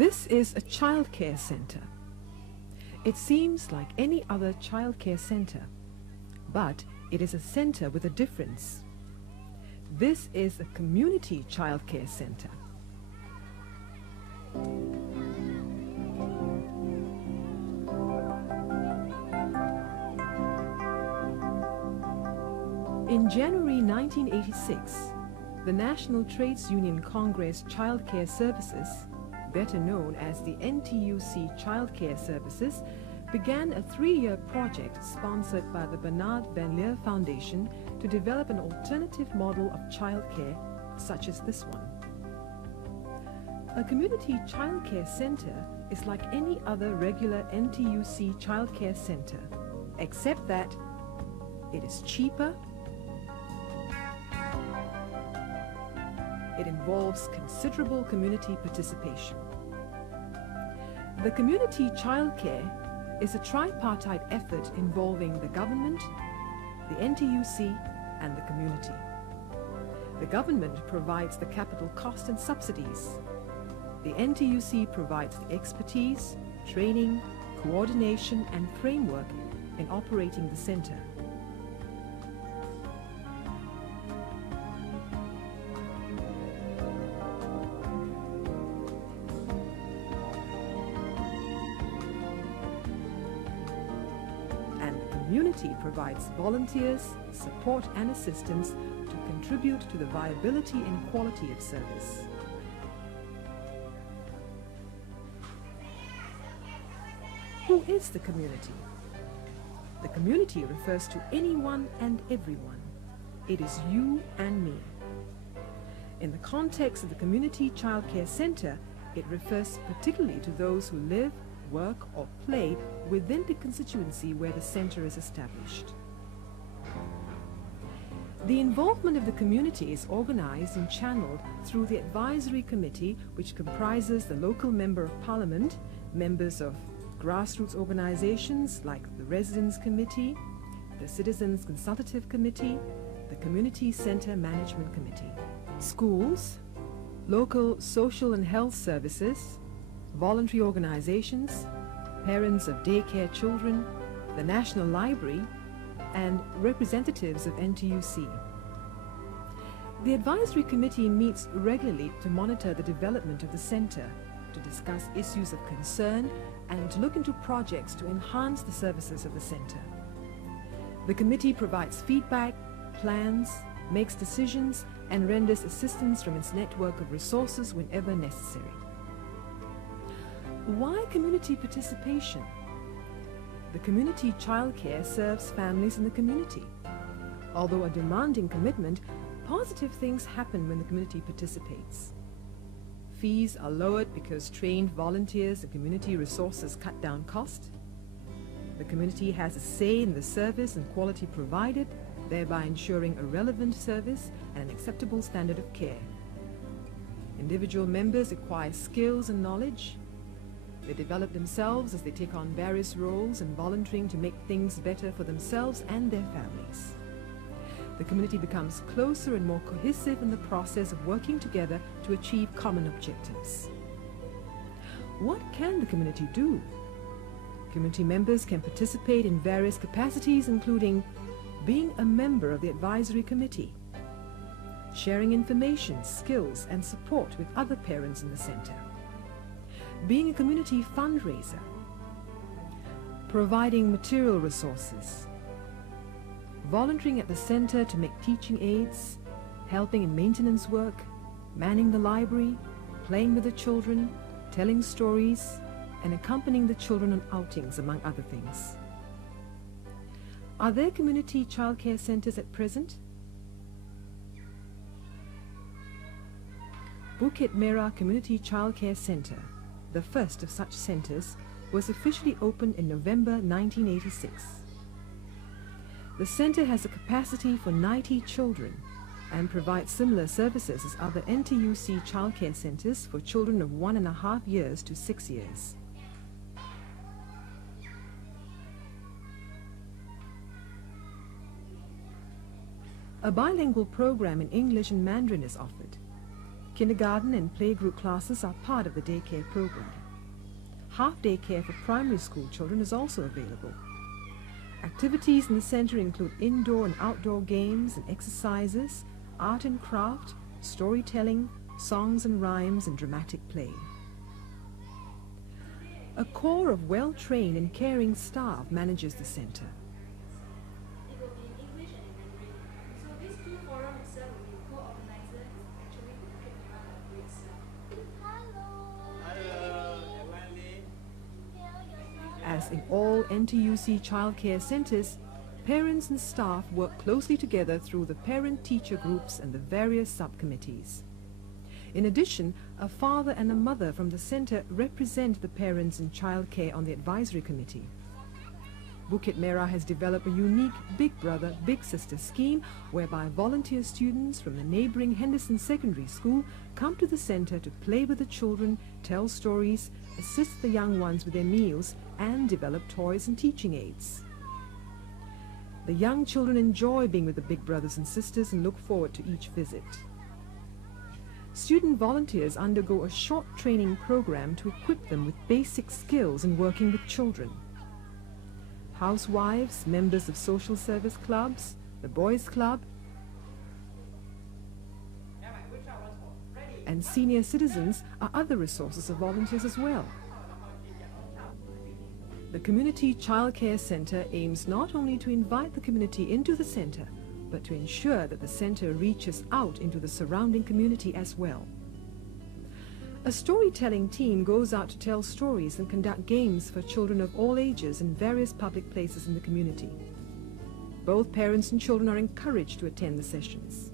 This is a childcare center. It seems like any other childcare center, but it is a center with a difference. This is a community childcare center. In January 1986, the National Trades Union Congress Childcare Services, better known as the NTUC Childcare Services, began a 3-year project sponsored by the Bernard Van Leer Foundation to develop an alternative model of childcare such as this one. A community childcare center is like any other regular NTUC childcare center, except that it is cheaper, it involves considerable community participation. The community childcare is a tripartite effort involving the government, the NTUC, and the community. The government provides the capital cost and subsidies. The NTUC provides the expertise, training, coordination, and framework in operating the center. The community provides volunteers, support and assistance to contribute to the viability and quality of service. Who is the community? The community refers to anyone and everyone. It is you and me. In the context of the Community Childcare Center, it refers particularly to those who live, work or play within the constituency where the center is established. The involvement of the community is organized and channeled through the advisory committee, which comprises the local member of parliament, members of grassroots organizations like the Residents Committee, the Citizens Consultative Committee, the Community Center Management Committee, schools, local social and health services, voluntary organizations, parents of daycare children, the National Library, and representatives of NTUC. The Advisory Committee meets regularly to monitor the development of the center, to discuss issues of concern, and to look into projects to enhance the services of the center. The committee provides feedback, plans, makes decisions, and renders assistance from its network of resources whenever necessary. Why community participation? The community childcare serves families in the community. Although a demanding commitment, positive things happen when the community participates. Fees are lowered because trained volunteers and community resources cut down cost. The community has a say in the service and quality provided, thereby ensuring a relevant service and an acceptable standard of care. Individual members acquire skills and knowledge. They develop themselves as they take on various roles and volunteering to make things better for themselves and their families. The community becomes closer and more cohesive in the process of working together to achieve common objectives. What can the community do? Community members can participate in various capacities, including being a member of the advisory committee, sharing information, skills, and support with other parents in the center, being a community fundraiser, providing material resources, volunteering at the center to make teaching aids, helping in maintenance work, manning the library, playing with the children, telling stories, and accompanying the children on outings, among other things. Are there community childcare centers at present? Bukit Merah Community Childcare Center, the first of such centers, was officially opened in November 1986. The center has a capacity for 90 children and provides similar services as other NTUC childcare centers for children of 1.5 years to 6 years. A bilingual program in English and Mandarin is offered. Kindergarten and playgroup classes are part of the daycare program. Half-day care for primary school children is also available. Activities in the center include indoor and outdoor games and exercises, art and craft, storytelling, songs and rhymes, and dramatic play. A core of well-trained and caring staff manages the center. It will be in English and in Mandarin. So these two forums itself will be co-organizer is actually the Bukit Merah Library itself. As in all NTUC childcare centers, parents and staff work closely together through the parent-teacher groups and the various subcommittees. In addition, a father and a mother from the center represent the parents in childcare on the advisory committee. Bukit Merah has developed a unique Big Brother, Big Sister scheme whereby volunteer students from the neighboring Henderson Secondary School come to the center to play with the children, tell stories, assist the young ones with their meals, and develop toys and teaching aids. The young children enjoy being with the big brothers and sisters and look forward to each visit. Student volunteers undergo a short training program to equip them with basic skills in working with children. Housewives, members of social service clubs, the boys club, and senior citizens are other resources of volunteers as well. The Community Childcare Center aims not only to invite the community into the center, but to ensure that the center reaches out into the surrounding community as well. A storytelling team goes out to tell stories and conduct games for children of all ages in various public places in the community. Both parents and children are encouraged to attend the sessions.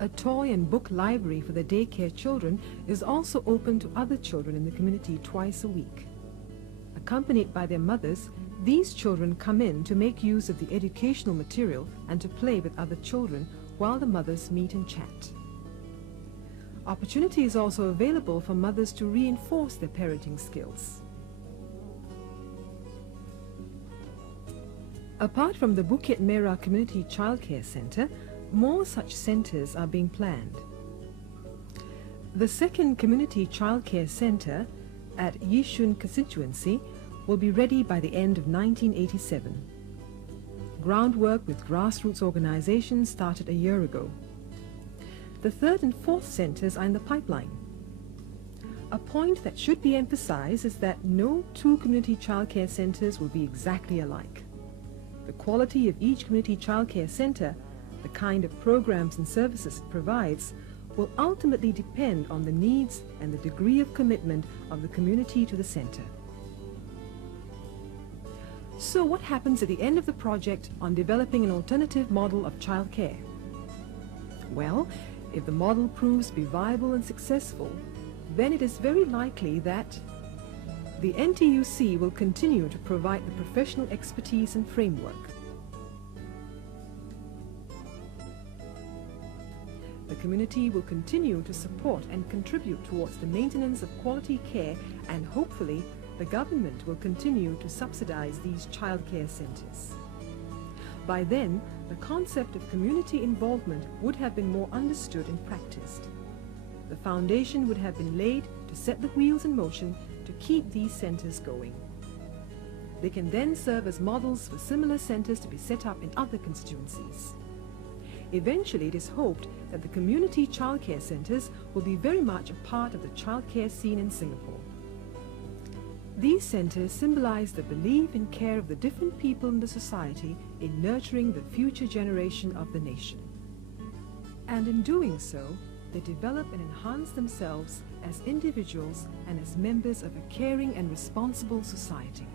A toy and book library for the daycare children is also open to other children in the community twice a week. Accompanied by their mothers, these children come in to make use of the educational material and to play with other children while the mothers meet and chat. Opportunity is also available for mothers to reinforce their parenting skills. Apart from the Bukit Merah Community Childcare Center, more such centers are being planned. The second Community Childcare Center at Yishun constituency will be ready by the end of 1987. Groundwork with grassroots organizations started a year ago. The third and fourth centers are in the pipeline. A point that should be emphasized is that no two community childcare centers will be exactly alike. The quality of each community childcare center, the kind of programs and services it provides, will ultimately depend on the needs and the degree of commitment of the community to the center. So what happens at the end of the project on developing an alternative model of childcare? Well, if the model proves to be viable and successful, then it is very likely that the NTUC will continue to provide the professional expertise and framework. The community will continue to support and contribute towards the maintenance of quality care, and hopefully the government will continue to subsidize these childcare centers. By then, the concept of community involvement would have been more understood and practiced. The foundation would have been laid to set the wheels in motion to keep these centers going. They can then serve as models for similar centers to be set up in other constituencies. Eventually, it is hoped that the community childcare centers will be very much a part of the childcare scene in Singapore. These centers symbolize the belief and care of the different people in the society in nurturing the future generation of the nation. And in doing so, they develop and enhance themselves as individuals and as members of a caring and responsible society.